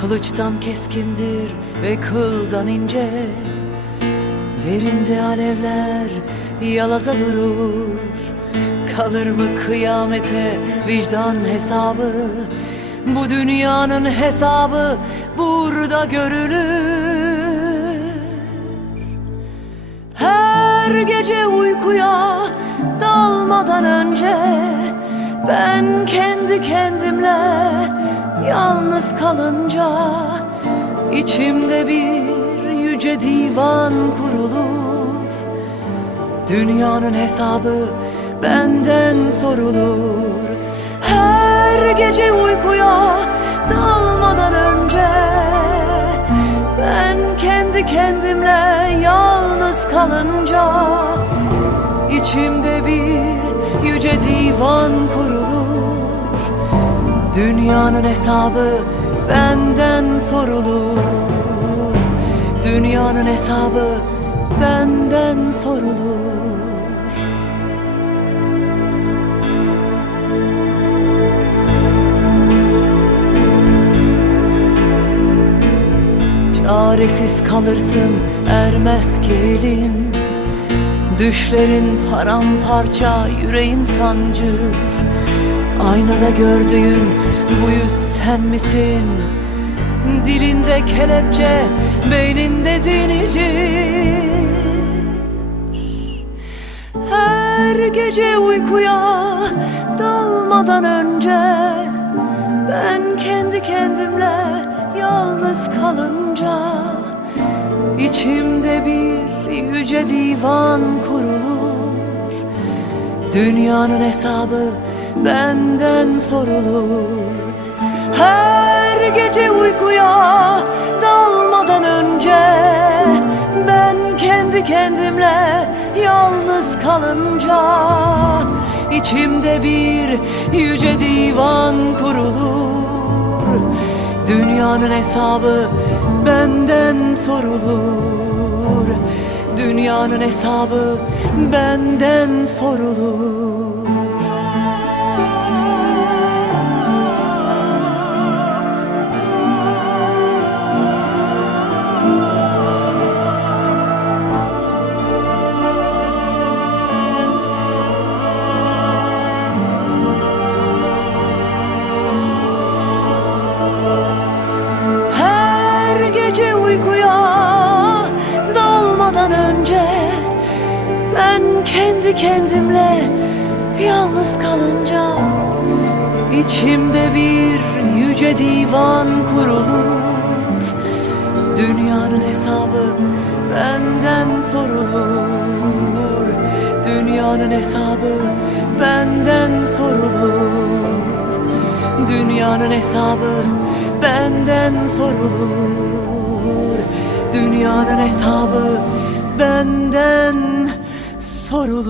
Kılıçtan keskindir ve kıldan ince. Derinde alevler yalaza durur. Kalır mı kıyamete vicdan hesabı? Bu dünyanın hesabı burada görülür. Her gece uykuya dalmadan önce Ben kendi kendimle yalnız kalınca içimde bir yüce divan kurulur. Dünyanın hesabı benden sorulur. Her gece uykuya dalmadan önce Ben kendi kendimle yalnız kalınca içimde bir yüce divan kurulur Dünyanın hesabı benden sorulur. Dünyanın hesabı benden sorulur. Çaresiz kalırsın ermez ki elin Düşlerin paramparça yüreğin sancır. Aynada gördüğün bu yüz sen misin? Dilinde kelepçe, beyninde zincir Her gece uykuya dalmadan önce Ben kendi kendimle yalnız kalınca içimde bir yüce divan kurulur Dünyanın hesabı benden sorulur. Her gece uykuya dalmadan önce Ben kendi kendimle yalnız kalınca içimde bir yüce divan kurulur. Dünyanın hesabı benden sorulur Dünyanın hesabı benden sorulur kendi kendimle yalnız kalınca içimde bir yüce divan kurulur Dünyanın hesabı benden sorulur. Dünyanın hesabı benden sorulur. Dünyanın hesabı benden sorulur. Dünyanın hesabı benden sorulur